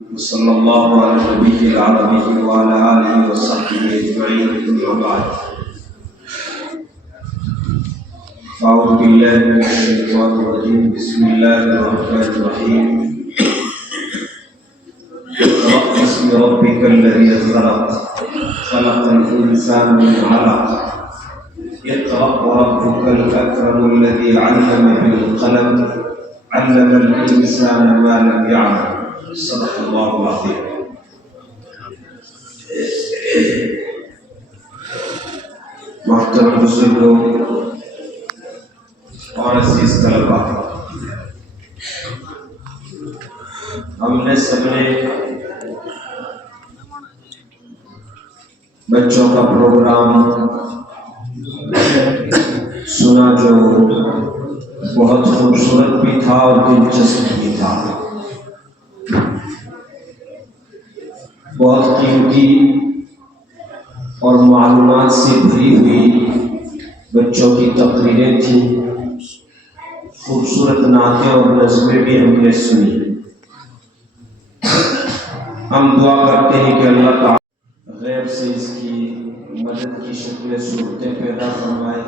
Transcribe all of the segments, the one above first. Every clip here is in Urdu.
صلی اللہ علیہ نبی العربی وعلی آلہ وصحبہ اجمعین اما بعد اعوذ باللہ من الشیطان الرجیم بسم اللہ الرحمن الرحیم بسم ربک الذی خلق خلق الانسان من علق اقرأ وربك الاکرم الذی علم بالقلم علم الانسان ما لم يعلم صدق اللہ العظیم۔ محترم بزرگوں اور عزیز طلباء، ہم نے سب نے بچوں کا پروگرام سنا جو بہت خوبصورت بھی تھا اور دلچسپ بھی تھا، بہت قیمتی اور معلومات سے بھری ہوئی بچوں کی تقریریں تھیں، خوبصورت نعتیں اور نظمیں بھی ہم نے سنی۔ ہم دعا کرتے ہیں کہ اللہ تعالیٰ غیب سے اس کی مدد کی شکل صورتیں پیدا فرمائے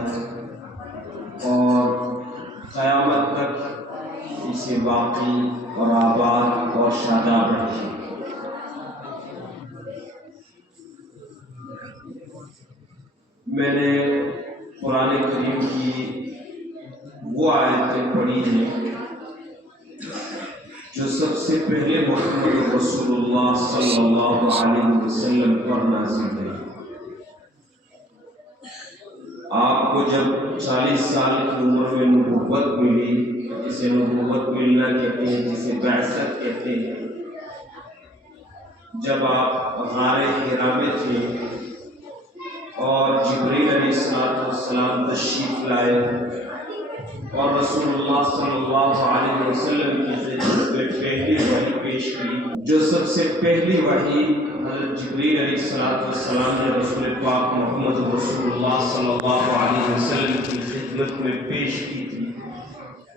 اور قیامت تک اسے باقی اور آباد اور شاداب رکھے۔ میں نے قرآن کریم کی وہ آیتیں پڑھی ہیں جو سب سے پہلے محمد رسول اللہ صلی اللہ علیہ وسلم پر نازل ہوئی۔ آپ کو جب 40 سال کی عمر میں نبوت ملی، جسے نبوت ملنا کہتے ہیں، جسے بعثت کہتے ہیں، جب آپ غار حرا میں تھے اور جبریل علیہ السلام تشریف لائے اور رسول اللہ صلی اللہ علیہ وسلم کی خدمت میں پہلی وحی پیش کی، جو سب سے پہلی وحی حضرت جبریل علیہ السلام نے رسول پاک محمد رسول اللہ صلی اللہ علیہ وسلم کی خدمت میں پیش کی تھی،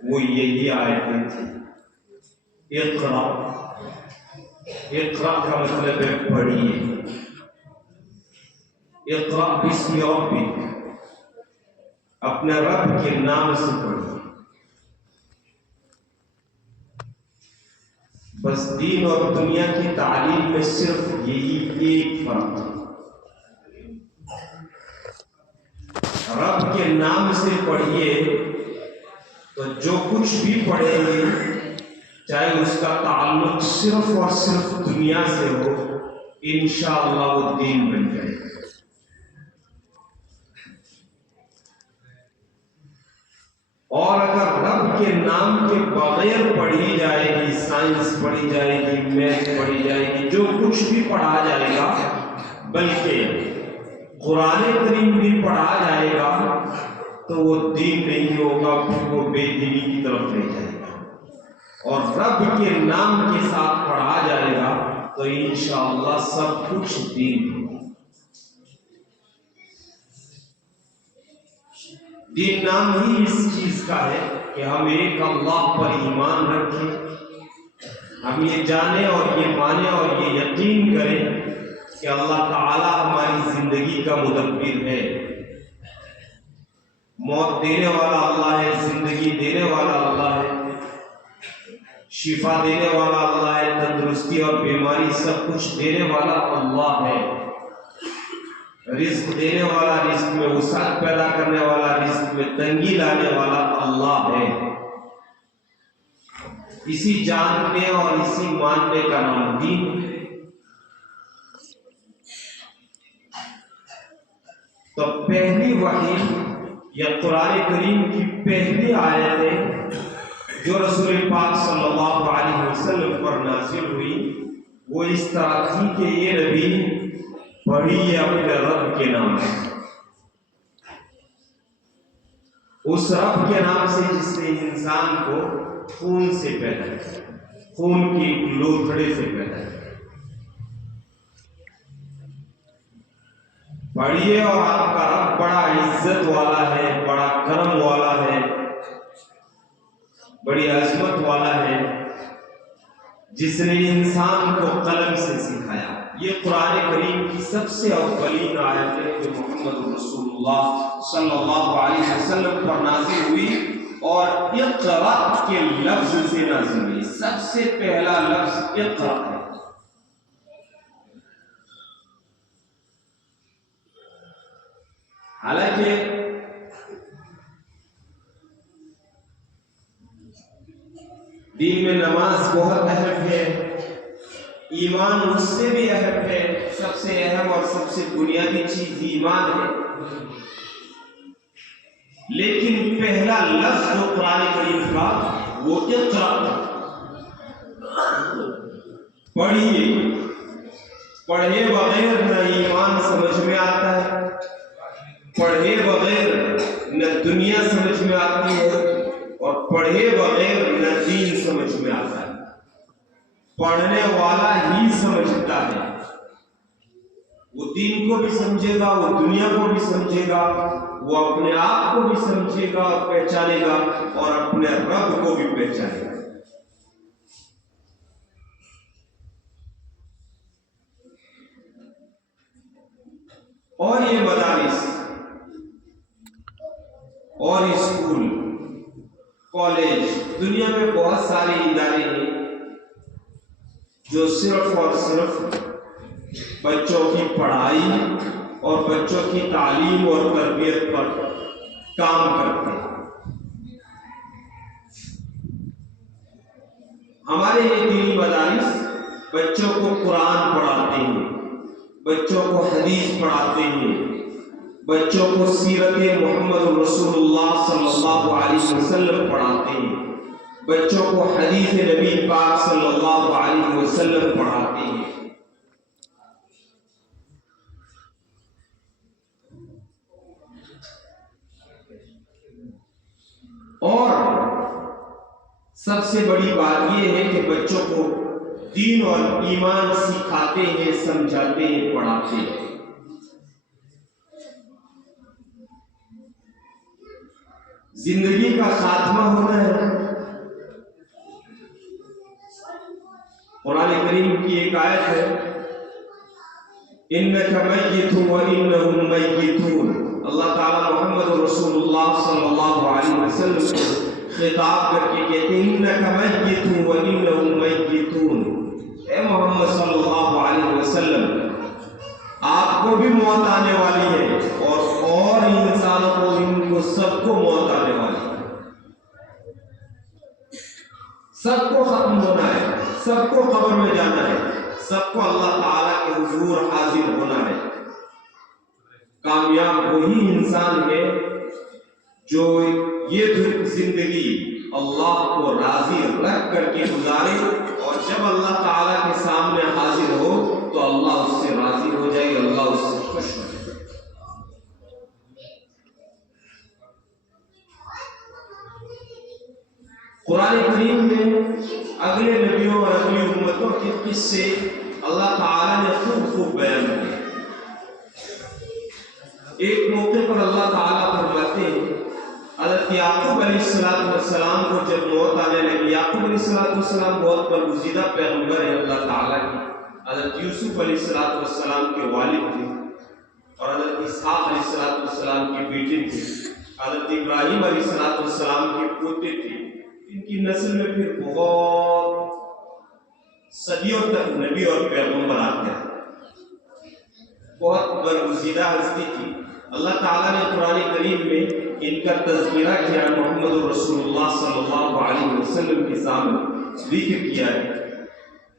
وہ یہی آیتیں تھیں۔ اقرأ، اقرأ کا مطلب ہے پڑھیے، اقرأ بسم ربک، اپنے رب کے نام سے پڑھیے۔ بس دین اور دنیا کی تعلیم میں صرف یہی ایک فرق ہے، رب کے نام سے پڑھیے تو جو کچھ بھی پڑھیں گے، چاہے اس کا تعلق صرف اور صرف دنیا سے ہو، انشاءاللہ وہ دین بن جائے گا۔ اور اگر رب کے نام کے بغیر پڑھی جائے گی، سائنس پڑھی جائے گی، میتھ پڑھی جائے گی، جو کچھ بھی پڑھا جائے گا، بلکہ قرآن کریم بھی پڑھا جائے گا، تو وہ دین نہیں ہوگا، پھر وہ بے دینی کی طرف لے جائے گا۔ اور رب کے نام کے ساتھ پڑھا جائے گا تو انشاءاللہ سب کچھ دین ہوگا۔ دین نام ہی اس چیز کا ہے کہ ہم ایک اللہ پر ایمان رکھیں، ہم یہ جانیں اور یہ مانیں اور یہ یقین کریں کہ اللہ تعالی ہماری زندگی کا مدبر ہے، موت دینے والا اللہ ہے، زندگی دینے والا اللہ ہے، شفا دینے والا اللہ ہے، تندرستی اور بیماری سب کچھ دینے والا اللہ ہے، رزق دینے والا، رزق میں وسعت پیدا کرنے والا، رزق میں تنگی لانے والا اللہ ہے۔ اسی جاننے اور اسی ماننے کا نام دین ہے۔ تو پہلی وحی یا قرآن کریم کی پہلی آیتیں جو رسول پاک صلی اللہ علیہ وسلم پر نازل ہوئی، وہ اس طرح تھی کہ یہ نبی پڑھیے اپنے رب کے نام سے، اس رب کے نام سے جس نے انسان کو خون سے پیدا کیا، خون کی لوتھڑے سے پیدا کیا۔ پڑھیے اور آپ کا رب بڑا عزت والا ہے، بڑا کرم والا ہے، بڑی عظمت والا ہے، جس نے انسان کو قلم سے سکھایا۔ یہ قرآن کریم کی سب سے اولین آیت ہے جو محمد رسول اللہ صلی اللہ علیہ وسلم پر نازل ہوئی اور اقرا کے لفظ سے نازل ہوئی۔ سب سے پہلا لفظ اقرا ہے۔ حالانکہ دین میں نماز بہت اہم ہے، ایمان اس سے بھی اہم ہے، سب سے اہم اور سب سے بنیادی چیز ایمان ہے، لیکن پہلا لفظ جو قرآن کریم کا وہ اقرا۔ پڑھے بغیر نہ ایمان سمجھ میں آتا ہے، پڑھے بغیر نہ دنیا سمجھ میں آتی ہے، اور پڑھے بغیر نہ دین سمجھ میں آتا ہے۔ پڑھنے والا ہی سمجھتا ہے، وہ دین کو بھی سمجھے گا، وہ دنیا کو بھی سمجھے گا، وہ اپنے آپ کو بھی سمجھے گا اور پہچانے گا، اور اپنے رب کو بھی پہچانے گا۔ اور یہ مدارس اور اسکول، کالج، دنیا میں بہت سارے ادارے ہیں جو صرف اور صرف بچوں کی پڑھائی اور بچوں کی تعلیم اور تربیت پر کام کرتے ہیں۔ ہمارے یہ دینی مدارس بچوں کو قرآن پڑھاتے ہیں، بچوں کو حدیث پڑھاتے ہیں، بچوں کو سیرت محمد رسول اللہ صلی اللہ علیہ وسلم پڑھاتے ہیں، بچوں کو حدیث نبی پاک صلی اللہ علیہ وسلم پڑھاتے ہیں۔ اور سب سے بڑی بات یہ ہے کہ بچوں کو دین اور ایمان سکھاتے ہیں، سمجھاتے ہیں، پڑھاتے ہیں۔ زندگی کا خاتمہ ہونا ہے۔ قرآن کریم کی ایک آیت ہے، اِنَّكَ مَيِّتٌ وَإِنَّهُمْ مَيِّتُونَ۔ اللہ تعالیٰ محمد رسول اللہ صلی اللہ علیہ وسلم کو خطاب کر کے کہتے ہیں، اِنَّكَ مَيِّتٌ وَإِنَّهُمْ مَيِّتُونَ۔ اے محمد صلی اللہ علیہ وسلم، آپ کو بھی موت آنے والی ہے، اور انسانوں کو، ان کو سب کو موت آنے والی ہے۔ سب کو ختم ہونا ہے، سب کو قبر میں جانا ہے، سب کو اللہ تعالیٰ کے حضور حاضر ہونا ہے۔ کامیاب وہی انسان ہے جو یہ زندگی اللہ کو راضی رکھ کر کے گزارے، اور جب اللہ تعالیٰ کے سامنے حاضر ہو تو اللہ اس سے راضی ہو جائے، اللہ اس سے خوش ہو جائے۔ قرآن کریم میں اگلے نبیوں اور اگلی امتوں کے قصے اللہ تعالیٰ نے خوب بیان کیے۔ ایک موقع پر اللہ تعالیٰ فرماتے ہیں، حضرت یعقوب علیہ السلام کو جب موت آنے لگی، یعقوب علیہ السلام بہت برگزیدہ پیغمبر ہے اللہ تعالیٰ کی، حضرت یوسف علیہ السلام کے والد تھے، اور حضرت اسحاق علیہ السلام کے بیٹے تھے، حضرت ابراہیم علیہ السلام کے پوتے تھے۔ ان کی نسل میں پھر بہت صدیوں تک نبی اور پیغمبر آتے ہیں، بہت برگزیدہ ہستی تھی۔ اللہ تعالیٰ نے قرآن کریم میں ان کا تذکرہ کیا، محمد رسول اللہ صلی اللہ علیہ وسلم کے سامنے ذکر کیا ہے۔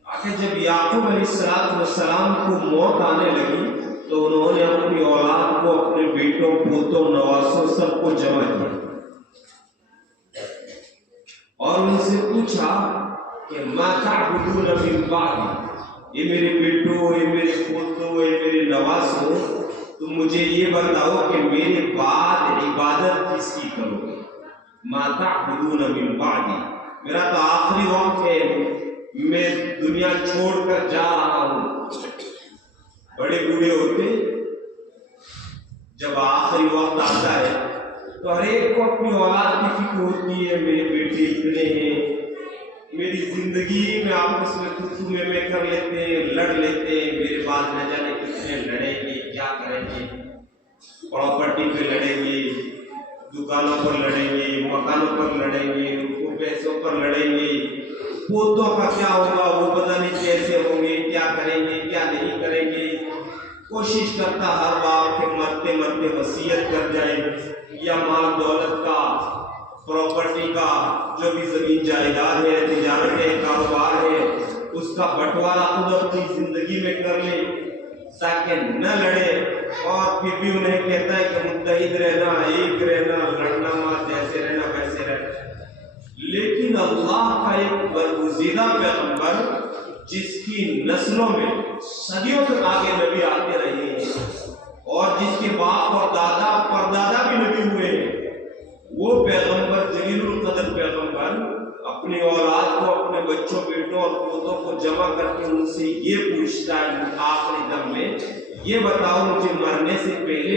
آخر جب یعقوب علیہ السلام کو موت آنے لگی تو انہوں نے اپنی اولاد کو، اپنے بیٹوں، پوتوں، نواسوں سب کو جمع کیا اور ان سے پوچھا کہ ما تعبدون من بعدی، یہ میرے بیٹوں، یہ میرے پوتوں، یہ میرے نواسوں، تم مجھے یہ بتاؤ کہ میرے بعد عبادت کس کی کرو گے؟ ما تعبدون من بعدی، میرا تو آخری وقت ہے، میں دنیا چھوڑ کر جا رہا ہوں۔ بڑے بوڑھے ہوتے جب آخری وقت آتا ہے تو ہر ایک کو اپنی اولاد کی فکر ہوتی ہے، میرے بیٹے اتنے ہیں، میری زندگی میں آپس میں تو میں کر لیتے ہیں، لڑ لیتے ہیں، میرے بعد نہ جانے کتنے لڑیں گے، کیا کریں گے، پراپرٹی پہ لڑیں گے، دکانوں پر لڑیں گے، مکانوں پر لڑیں گے، ان کو پیسوں پر لڑیں گے، پوتوں کا کیا ہوگا، وہ پتہ نہیں کیسے ہوں گے، کیا کریں گے، کیا نہیں کریں گے۔ کوشش کرتا ہر بار کہ مرتے مرتے وصیت کر جائے، یا مال دولت کا، پراپرٹی کا، جو بھی زمین جائیداد ہے، تجارت ہے، کاروبار ہے، اس کا بٹوارا خود اپنی زندگی میں کر لے تاکہ نہ لڑے، اور پھر بھی انہیں کہتا ہے کہ متحد رہنا، ایک رہنا، لڑنا مت، جیسے رہنا ویسے رہنا۔ لیکن اللہ کا ایک برگزیدہ پیغمبر جس کی نسلوں میں صدیوں تک آگے نبی آتے رہے ہیں، اور جس کے باپ اور دادا پردادا بھی نبی ہوئے ہیں، وہ پیغمبر جلیل القدر پیغمبر اپنی اولاد کو، اپنے بچوں بیٹوں اور پوتوں کو جمع کر کے ان سے یہ پوچھتا ہے آخری دم میں، یہ بتاؤ مجھے مرنے سے پہلے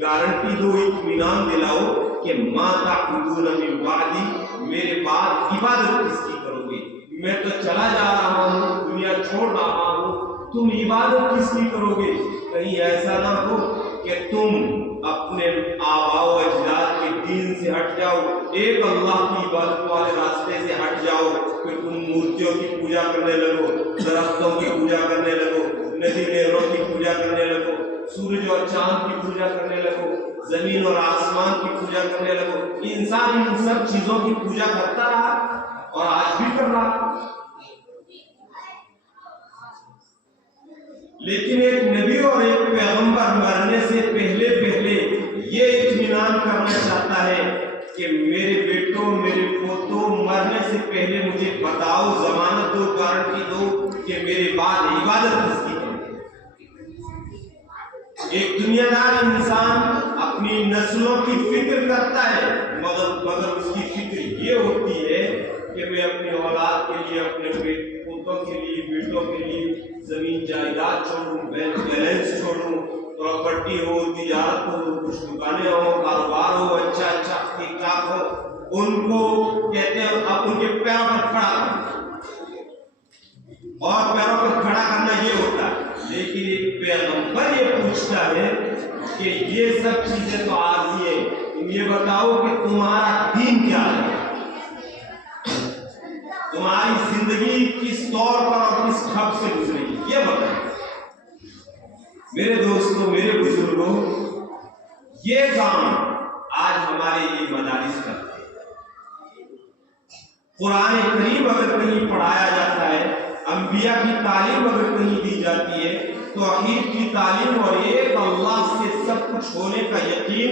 گارنٹی دو، اطمینان دلاؤ کہ ما تعبدون من بعدی، میرے بعد عبادت کس کی کرو گے؟ میں تو چلا جا رہا ہوں، دنیا چھوڑ رہا ہوں، تم عبادت کس کی کرو گے؟ کہیں ایسا نہ ہو کہ تم اپنے آباء و اجداد کے دین سے ہٹ جاؤ، ایک اللہ کی عبادت والے راستے سے ہٹ جاؤ، کہ تم مورتیوں کی پوجا کرنے لگو، درختوں کی پوجا کرنے لگو، ندی نہروں کی پوجا کرنے لگو، سورج اور چاند کی پوجا کرنے لگو، زمین اور آسمان کی پوجا کرنے لگو۔ انسان ان سب چیزوں کی پوجا کرتا رہا اور آج بھی کر رہا، لیکن ایک نبی اور ایک پیغمبر مرنے سے پہلے یہ اطمینان کرنا چاہتا ہے کہ میرے بیٹوں، میرے پوتوں، مرنے سے پہلے مجھے بتاؤ، ضمانت دو، گارنٹی دو کہ میرے بعد عبادت کس کی کرو۔ ایک دنیا دار انسان اپنی نسلوں کی فکر کرتا ہے، مگر اس کی فکر یہ ہوتی ہے کہ میں اپنی اولاد کے لیے، اپنے پوتوں کے لیے، بیٹوں کے لیے زمین جائیداد چھوڑوں، بینک بیلنس چھوڑوں، پراپرٹی ہو، تجارت ہو، کچھ دکانیں ہو، کاروبار ہو، اچھا ٹھیک ٹھاک ہو، ان کو کہتے ہیں اب ان کے پیروں پر کھڑا کرنا، اور پیروں پر کھڑا کرنا یہ ہوتا ہے۔ لیکن ایک پیغمبر یہ پوچھتا ہے کہ یہ سب چیزیں تو عارضی ہیں، تم یہ بتاؤ کہ تمہارا دین کیا ہے، تمہاری زندگی کس طور پر اور کس ڈھب سے گزرے گی، یہ بتائیں۔ میرے دوستوں، میرے بزرگوں، یہ کام آج ہمارے یہ مدارس کرتے ہیں۔ قرآن کریم اگر کہیں پڑھایا جاتا ہے، انبیاء کی تعلیم اگر کہیں دی جاتی ہے، توحید کی تعلیم اور ایک اللہ سے سب کچھ ہونے کا یقین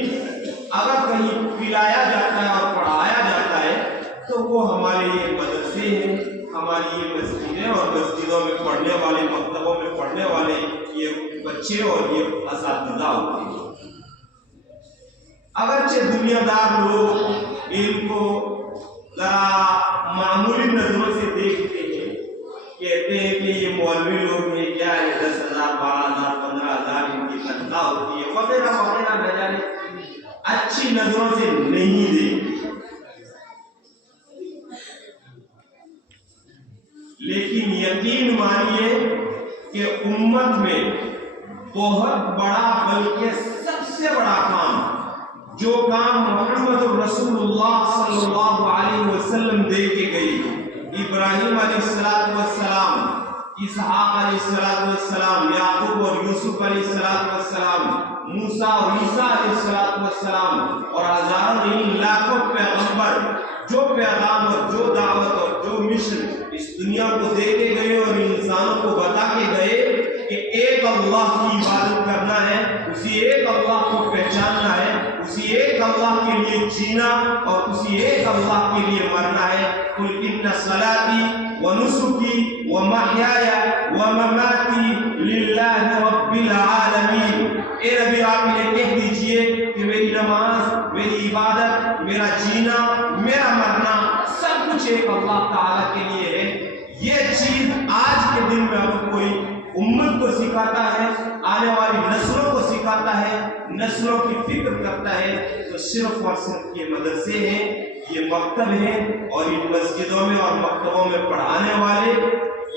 اگر کہیں پلایا جاتا ہے اور پڑھایا جاتا ہے، تو وہ ہمارے یہ مدرسے ہیں، ہماری یہ مسجدیں، اور مسجدوں میں پڑھنے والے، مکتبوں میں پڑھنے والے یہ بچے اور یہ اساتذہ ہوتے ہیں۔ اگرچہ دنیا دار لوگ ان کو ذرا معمولی نظروں سے دیکھتے ہیں، کہتے ہیں کہ یہ مولوی لوگ ہیں، کیا ہے 10,000 12,000 15,000 ان کی تنخواہ ہوتی ہے، وغیرہ وغیرہ، نہ جانے اچھی نظروں سے نہیں دیکھتے۔ لیکن یقین مانیے کہ امت میں بہت بڑا، بلکہ سب سے بڑا کام، جو کام محمد رسول اللہ صلی اللہ علیہ وسلم دے کے گئی، ابراہیم علیہ السلام، اسحاق علیہ السلام، یعقوب اور یوسف علیہ السلام، موسیٰ اور عیسیٰ علیہ السلام، اور ہزاروں نہیں لاکھوں پیغمبر جو پیغام اور جو دعوت اور جو مشن اس دنیا کو دے کے گئے اور انسانوں کو بتا کے گئے کہ ایک اللہ کی عبادت کرنا ہے، اسی ایک اللہ کو پہچاننا ہے، اسی ایک اللہ کے لیے جینا اور اسی ایک اللہ کے لیے مرنا ہے۔ قُلْ إِنَّ صَلَاتِي وَنُسُكِي وَمَحْيَايَ وَمَمَاتِي لِلَّهِ رَبِّ الْعَالَمِينَ۔ اے نبی، آپ انہیں کہہ دیجئے کہ میری نماز، میری عبادت، میرا جینا، میرا مرنا سب کچھ ایک اللہ تعالیٰ کے لیے ہے۔ یہ چیز آج کے دن میں اگر کوئی امت کو سکھاتا ہے، آنے والی نسلوں کو سکھاتا ہے، نسلوں کی فکر کرتا ہے، تو صرف اور صرف یہ مدرسے ہیں، یہ مکتب ہے اور ان مسجدوں میں اور مکتبوں میں پڑھانے والے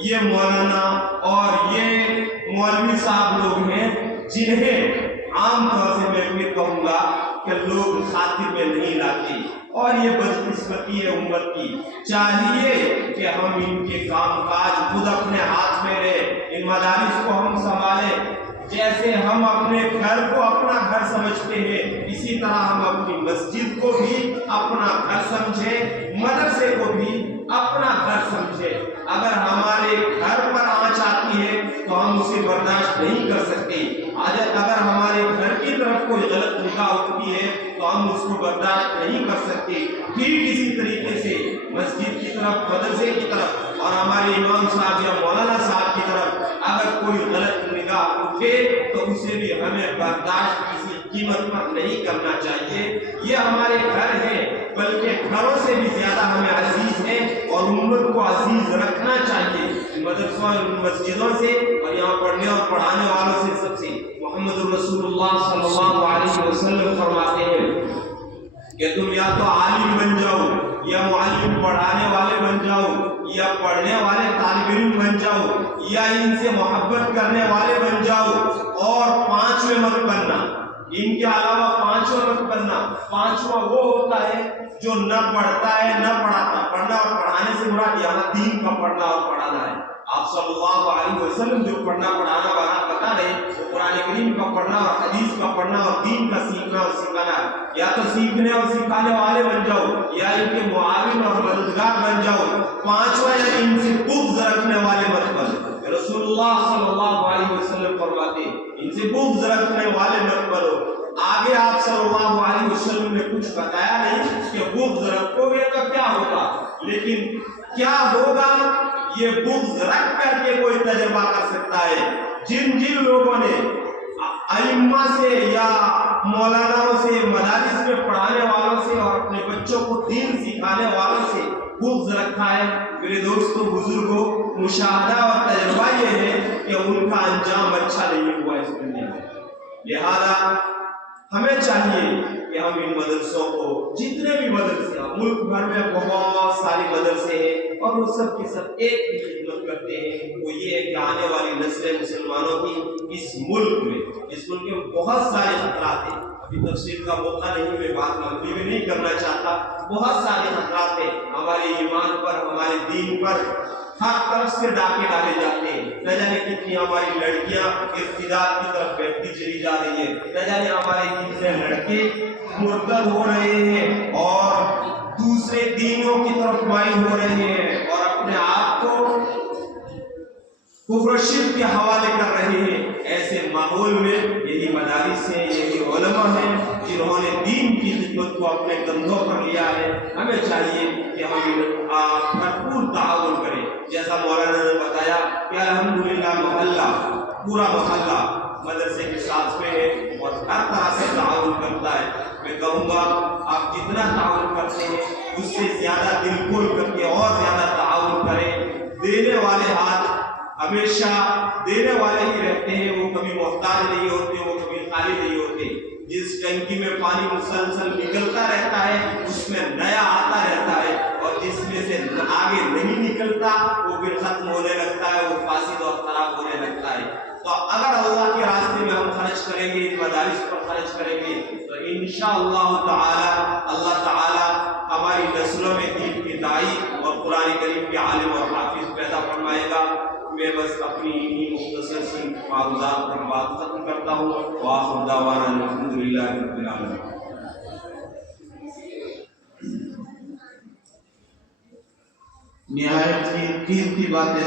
یہ مولانا اور یہ مولوی صاحب لوگ ہیں جنہیں عام طور سے میں یہ کہوں گا کہ لوگ خاطر میں نہیں لاتے، اور یہ بدقسمتی ہے امت کی۔ چاہیے کہ ہم ان کے کام کاج خود اپنے ہاتھ میں لیں، ان مدارس کو ہم سنبھالیں۔ جیسے ہم اپنے گھر کو اپنا گھر سمجھتے ہیں، اسی طرح ہم اپنی مسجد کو بھی اپنا گھر سمجھیں، مدرسے کو بھی اپنا گھر سمجھیں۔ اگر ہمارے گھر پر آنچ آتی ہے تو ہم اسے برداشت نہیں کر سکتے، اگر ہمارے گھر کی طرف کوئی غلط نگاہ اٹھتی ہے تو ہم اس کو برداشت نہیں کر سکتے۔ پھر کسی طریقے سے مسجد کی طرف، مدرسے کی طرف اور ہمارے امام صاحب یا مولانا صاحب کی طرف اگر کوئی غلط نگاہ اٹھے تو اسے بھی ہمیں برداشت کسی قیمت پر نہیں کرنا چاہیے۔ یہ ہمارے گھر ہیں، بلکہ گھروں سے بھی زیادہ ہمیں عزیز ہیں اور امت کو عزیز رکھنا چاہیے۔ مدرسوں اور مسجدوں سے اور یہاں پڑھنے اور پڑھانے والوں سے سب سے محمد رسول اللہ صلی اللہ علیہ وسلم فرماتے ہیں کہ تم یا تو عالم بن جاؤ، یا معلم پڑھانے والے بن جاؤ، یا پڑھنے والے طالب علم بن جاؤ، یا ان سے محبت کرنے والے بن جاؤ، اور پانچویں مت بننا۔ ان کے علاوہ پانچواں مت بننا۔ پانچواں وہ ہوتا ہے جو نہ پڑھتا ہے نہ پڑھاتا۔ پڑھنا اور پڑھانے سے مراد یہاں دین کا پڑھنا اور پڑھانا ہے۔ آپ صلی اللہ علیہ وسلم جو پڑھنا پڑھانا بتا رہے ہیں وہ قرآن کریم کا پڑھنا اور حدیث کا پڑھنا اور دین کا سیکھنا اور سکھانا ہے۔ یا تو سیکھنے اور سکھانے والے بن جاؤ، یا ان کے معاون اور مددگار بن جاؤ۔ پانچواں یعنی ان سے بغض رکھنے والے مت بنو۔ رسول اللہ صلی اللہ علیہ وسلم فرماتے ان سے بغض رکھنے والے مت بنو۔ آگے آپ صلی اللہ علیہ وسلم نے کچھ بتایا نہیں کہ بغض رکھو گے تو کیا ہوگا، لیکن کیا ہوگا یہ بغض رکھ کر کے کوئی تجربہ کر سکتا ہے۔ جن لوگوں نے ائمہ سے یا مولاناؤں سے، مدارس میں پڑھانے والوں سے اور اپنے بچوں کو دین سکھانے والوں سے بغض رکھا ہے، میرے دوستوں بزرگوں، مشاہدہ اور تجربہ یہ ہے کہ ان کا انجام اچھا نہیں ہوا اس دنیا میں۔ لہذا ہمیں چاہیے کہ ہم ان مدرسوں کو، جتنے بھی مدرسے ہیں، ملک بھر میں بہت سارے مدرسے ہیں اور وہ سب کے سب ایک ہی خدمت کرتے ہیں، وہ یہ ہے کہ آنے والی نسل مسلمانوں کی اس ملک میں بہت سارے خطرات ہیں۔ ابھی تفسیر کا موقع نہیں، میں بات لمبی بھی نہیں کرنا چاہتا۔ بہت سارے خطرات ہیں ہمارے ایمان پر، ہمارے دین پر، ہر طرف سے ڈاکے ڈالے جاتے ہیں۔ نہ جانے کتنی ہماری لڑکیاں ارتداد کی طرف بہتی چلی جا رہی ہیں، نہ جانے ہمارے کتنے لڑکے مرتد ہو رہے ہیں اور دوسرے دینوں کی طرف مائل ہو رہے ہیں اور اپنے آپ کو کفر و شرک کے حوالے کر رہے ہیں۔ ایسے ماحول میں یہی مدارس ہیں، یہی علماء ہیں جنہوں نے دین کی خدمت کو اپنے کندھوں پر لیا ہے۔ ہمیں چاہیے کہ ہم بھرپور تعاون کریں، جیسا مولانا نے بتایا کہ الحمدللہ محلہ، پورا محلہ مدرسے کے ساتھ میں ہے اور ہر طرح سے تعاون کرتا ہے۔ میں کہوں گا آپ جتنا تعاون کرتے ہیں اس سے زیادہ دل کھول کر کے اور زیادہ تعاون کریں۔ دینے والے ہاتھ ہمیشہ دینے والے ہی رہتے ہیں، وہ کبھی محتاج نہیں ہوتے، وہ کبھی خالی نہیں ہوتے۔ جس ٹنکی میں پانی مسلسل نکلتا رہتا ہے اس میں نیا آتا رہتا ہے، اور جس میں سے آگے نہیں نکلتا وہ پھر ختم ہونے لگتا ہے، وہ فاسد اور خراب ہونے لگتا ہے۔ تو اگر اللہ کے راستے میں ہم خرچ کریں گے، ان مدارس پر خرچ کریں گے تو انشاءاللہ تعالی اللہ تعالی ہماری نسلوں میں دین کی داعی اور قرآن کریم کے عالم اور حافظ پیدا فرمائے گا۔ میں بس اپنی مختصر سی معلومات پر بات ختم کرتا ہوں۔ وآخر دعوانا الحمدللہ رب العالمین۔ نہایت ہی قیمتی باتیں